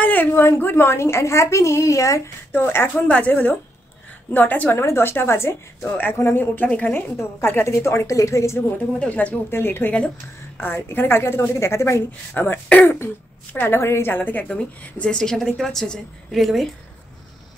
Hello everyone, good morning and happy new year. তো এখন বাজে হলো 9:54, মানে 10টা বাজে। তো এখন আমি উঠলাম এখানে। তো কালকে রাতে যেহেতু অনেকটা লেট হয়ে গেছিলো ঘুমোতে ঘুমোতে, ওই জন্য আজকে উঠতে লেট হয়ে গেল। আর এখানে কালকে রাতে তোমাদেরকে দেখাতে পারিনি আমার রান্নাঘরের এই জানলা থেকে একদমই যে স্টেশনটা দেখতে পাচ্ছ, যে রেলওয়ে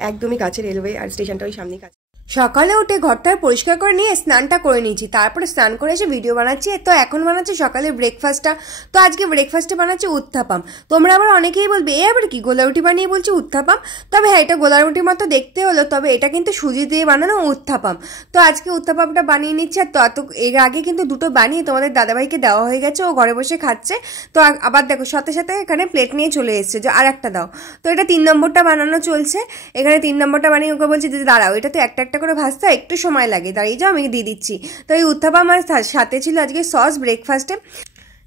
একদমই কাছে রেলওয়ে, আর স্টেশনটা ওই সামনেই কাছে। সকালে উঠে ঘরটা পরিষ্কার করে নিয়ে স্নানটা করে নিয়েছি, তারপরে স্নান করে এসে ভিডিও বানাচ্ছি। তো এখন বানাচ্ছি সকালে ব্রেকফাস্টটা। তো আজকে ব্রেকফাস্টে বানাচ্ছি উত্থাপাম। তোমরা আবার অনেকেই বলবে এ আবার কি গোলা রুটি বানিয়ে বলছি উত্থাপাম। তবে হ্যাঁ, এটা গোলা রুটির মতো দেখতে হলো, তবে এটা কিন্তু সুজি দিয়ে বানানো উত্থাপাম। তো আজকে উত্থাপামটা বানিয়ে নিচ্ছি। আর তো এর আগে কিন্তু দুটো বানিয়ে তোমাদের দাদাভাইকে দেওয়া হয়ে গেছে, ও ঘরে বসে খাচ্ছে। তো আবার দেখো সাথে সাথে এখানে প্লেট নিয়ে চলে এসছে যে আর একটা দাও। তো এটা 3 নম্বরটা বানানো চলছে। এখানে 3 নম্বরটা বানিয়ে ওকে বলছি যে দাঁড়াও, এটা তো একটা একটা করে ভাজতে একটু সময় লাগে, দাঁড়িয়ে যাও আমি দিয়ে দিচ্ছি। তো এই উত্থাপাম আমার সাথে ছিল আজকে সস ব্রেকফাস্টে।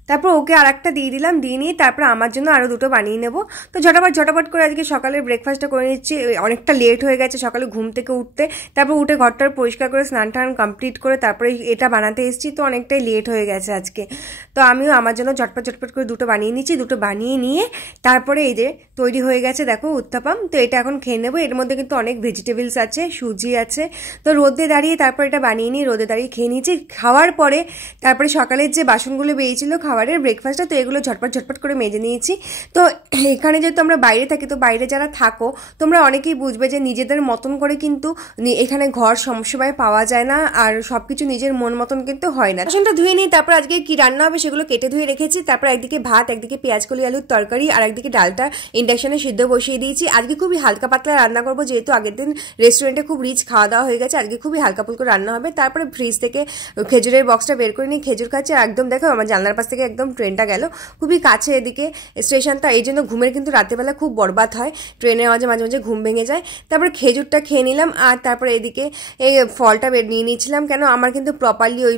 তারপর ওকে আর একটা দিয়ে দিলাম, দিয়ে নিয়ে তারপর আমার জন্য আরও দুটো বানিয়ে নেবো। তো ঝটাপট করে আজকে সকালের ব্রেকফাস্টটা করে নিচ্ছি। অনেকটা লেট হয়ে গেছে সকালে ঘুম থেকে উঠতে। তারপর উঠে ঘরটার পরিষ্কার করে স্নান টান কমপ্লিট করে তারপরে এটা বানাতে এসেছি। তো অনেকটাই লেট হয়ে গেছে আজকে। তো আমিও আমার জন্য ঝটপট করে দুটো বানিয়ে নিচ্ছি। দুটো বানিয়ে নিয়ে তারপরে এই যে তৈরি হয়ে গেছে দেখো উত্থাপাম। তো এটা এখন খেয়ে নেবো। এর মধ্যে কিন্তু অনেক ভেজিটেবলস আছে, সুজি আছে। তো রোদে দাঁড়িয়ে তারপর এটা বানিয়ে নিয়ে রোদে দাঁড়িয়ে খেয়ে নিয়েছি। খাওয়ার পরে তারপরে সকালের যে বাসনগুলো বেরিয়েছিল খাবারের ব্রেকফাস্টটা, তো এগুলো ঝটপট করে মেজে নিয়েছি। তো এখানে যেহেতু আমরা বাইরে থাকি, তো বাইরে যারা থাকো তোমরা অনেকেই বুঝবে যে নিজেদের মতন করে কিন্তু এখানে ঘর সবসময় পাওয়া যায় না, আর সবকিছু নিজের মন মতন কিন্তু হয় না। বাসনটা ধুয়ে নিই, তারপর আজকে কি রান্না হবে সেগুলো কেটে ধুয়ে রেখেছি। তারপর একদিকে ভাত, একদিকে পেঁয়াজ কলি আলুর তরকারি, আর একদিকে ডালটা ইন্ডাকশনে সিদ্ধ বসিয়ে দিয়েছি। আজকে খুবই হালকা পাতলা রান্না করবো, যেহেতু আগের দিন রেস্টুরেন্টে খুব রিচ খাওয়া দাওয়া হয়ে গেছে। আজকে খুবই হালকা ফুলকো রান্না হবে। তারপরে ফ্রিজ থেকে খেজুরের বক্সটা বের করে নিই, খেজুর খাচ্ছি। আর একদম দেখো আমার জানলার পাশ থেকে একদম ট্রেনটা গেল, খুবই কাছে এদিকে স্টেশনটা। এই জন্য ঘুমের কিন্তু রাতেরবেলা খুব বরবাদ হয়, ট্রেনের মাঝে মাঝে ঘুম ভেঙে যায়। তারপরে খেজুরটা খেয়ে নিলাম, আর তারপরে এদিকে এই ফলটা নিয়ে নিয়েছিলাম। কেন আমার কিন্তু প্রপারলি ওই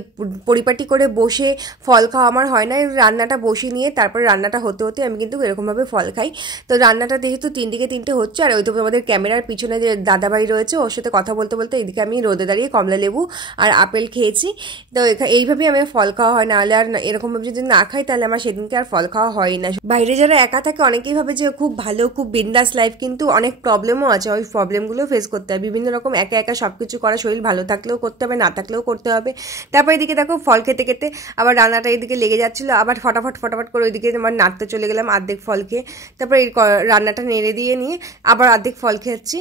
পরিপাটি করে বসে ফল খাওয়া আমার হয় না। রান্নাটা বসিয়ে নিয়ে তারপরে রান্নাটা হতে হতে আমি কিন্তু এরকমভাবে ফল খাই। তো রান্নাটা যেহেতু 3 হচ্ছে, আর ওই তো আমাদের ক্যামেরার পিছনে যে দাদাভাই রয়েছে ওর সাথে কথা বলতে বলতে এদিকে আমি রোদে দাঁড়িয়ে কমলা লেবু আর আপেল খেয়েছি। তো এইভাবেই আমি ফল খাওয়া হয়, নাহলে আর এরকমভাবে যদি না খাই তাহলে আমার সেদিনকে আর ফল খাওয়া হয় না। বাইরে যারা একা থাকে অনেকেই ভাবে যে খুব ভালো, খুব বিন্দাস লাইফ, কিন্তু অনেক প্রবলেমও আছে। ওই প্রবলেমগুলো ফেস করতে হয়, বিভিন্ন রকম একা একা সবকিছু করা, শরীর ভালো থাকলেও করতে হবে, না থাকলেও করতে হবে। তারপর এদিকে দেখো ফল খেতে খেতে আবার রান্নাটা এদিকে লেগে যাচ্ছিল, আবার ফটাফট করে ওইদিকে আমার নাড়তে চলে গেলাম অর্ধেক ফল খেয়ে। তারপর এই রান্নাটা নেড়ে দিয়ে নিয়ে আবার অর্ধেক ফল খেয়েছি।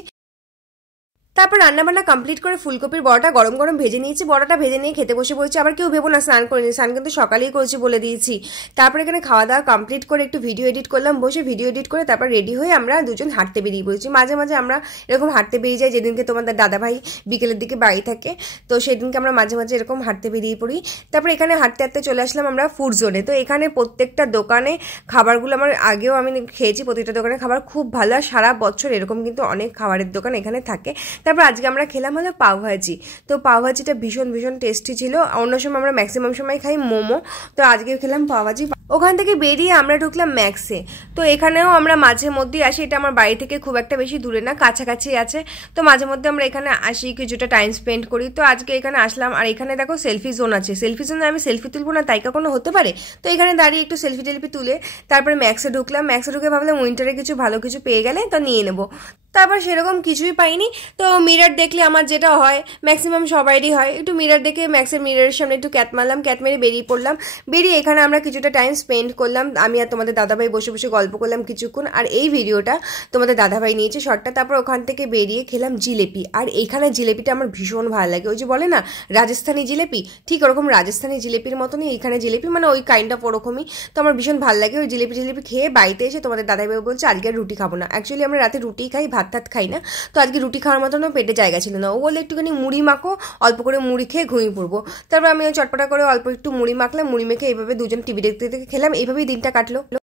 তারপর রান্নাবান্না কমপ্লিট করে ফুলকপির বড়াটা গরম গরম ভেজে নিয়েছি। বড়াটা ভেজে নিয়ে খেতে বসে পড়েছি। আবার কেউ ভেবো না স্নান করিনি, স্নান কিন্তু সকালেই করেছি বলে দিয়েছি। তারপর এখানে খাওয়া দাওয়া কমপ্লিট করে একটু ভিডিও এডিট করলাম, বসে ভিডিও এডিট করে তারপর রেডি হয়ে আমরা দুজন হাঁটতে বেরিয়ে পড়েছি। মাঝে মাঝে আমরা এরকম হাঁটতে বেরিয়ে যাই, যেদিনকে তোমাদের দাদাভাই বিকেলের দিকে বাড়ি থাকে, তো সেদিনকে আমরা মাঝে মাঝে এরকম হাঁটতে বেরিয়ে পড়ি। তারপর এখানে হাঁটতে হাঁটতে চলে আসলাম আমরা ফুড জোনে। তো এখানে প্রত্যেকটা দোকানে খাবারগুলো আমার আগেও আমি খেয়েছি, প্রত্যেকটা দোকানে খাবার খুব ভালো। সারা বছর এরকম কিন্তু অনেক খাবারের দোকান এখানে থাকে। তারপর আজকে আমরা খেলাম হলো পাওভাজি। তো পাওভাজিটা ভীষণ টেস্টি ছিল। অন্য সময় আমরা ম্যাক্সিমাম সময় খাই মোমো, তো আজকে খেলাম পাওভাজি। ওখান থেকে বেরিয়ে আমরা ঢুকলাম ম্যাক্সে। তো এখানেও আমরা মাঝে মধ্যেই আসি, এটা আমার বাড়ি থেকে খুব একটা বেশি দূরে না, কাছাকাছি আছে। তো মাঝে মধ্যে আমরা এখানে আসি, কিছুটা টাইম স্পেন্ড করি। তো আজকে এখানে আসলাম, আর এখানে দেখো সেলফি জোন আছে। সেলফি জোনে আমি সেলফি তুলবো না তাই কখনো হতে পারে? তো এখানে দাঁড়িয়ে একটু সেলফি টেলফি তুলে তারপরে ম্যাক্সে ঢুকলাম। ম্যাক্সে ঢুকে ভাবলাম উইন্টারে কিছু ভালো কিছু পেয়ে গেলে তো নিয়ে নেবো। তারপর সেরকম কিছুই পাইনি। তো মিরার দেখলে আমার যেটা হয়, ম্যাক্সিমাম সবাইরই হয়, একটু মিরার দেখে ম্যাক্সের মিরারের সামনে একটু ক্যাট মারলাম, ক্যাট মেরে বেরিয়ে পড়লাম। বেরিয়ে এখানে আমরা কিছুটা টাইম স্পেন্ড করলাম, আমি আর তোমাদের দাদাভাই বসে বসে গল্প করলাম কিছুক্ষণ। আর এই ভিডিওটা তোমাদের দাদাভাই নিয়েছে শর্টটা। তারপর ওখান থেকে বেরিয়ে খেলাম জিলেপি। আর এইখানে জিলেপিটা আমার ভীষণ ভালো লাগে। ওই যে বলে না রাজস্থানি জিলেপি, ঠিক ওরকম রাজস্থানি জিলেপির মতনই এইখানে জিলেপি, মানে ওই কাইন্ড অফ ওরকমই। তো আমার ভীষণ ভালো লাগে। ওই জিলেপি খেয়ে বাড়িতে এসে তোমাদের দাদাভাই বলছে আজকে আর রুটি খাবো না। অ্যাকচুয়ালি আমরা রাতে রুটি খাই, ভাত খাই না। তো আজকে রুটি খাওয়ার মতনও পেটে জায়গা ছিল না। ও বলে একটুখানি মুড়ি মাখো, অল্প করে মুড়ি খেয়ে ঘুমিয়ে পড়বো। তারপর আমি ওই চটপটা করে অল্প একটু মুড়ি মাখলাম, মুড়ি মেখে এইভাবে দুজন টিভি দেখতে দেখতে খেলাম। এইভাবেই দিনটা কাটলো।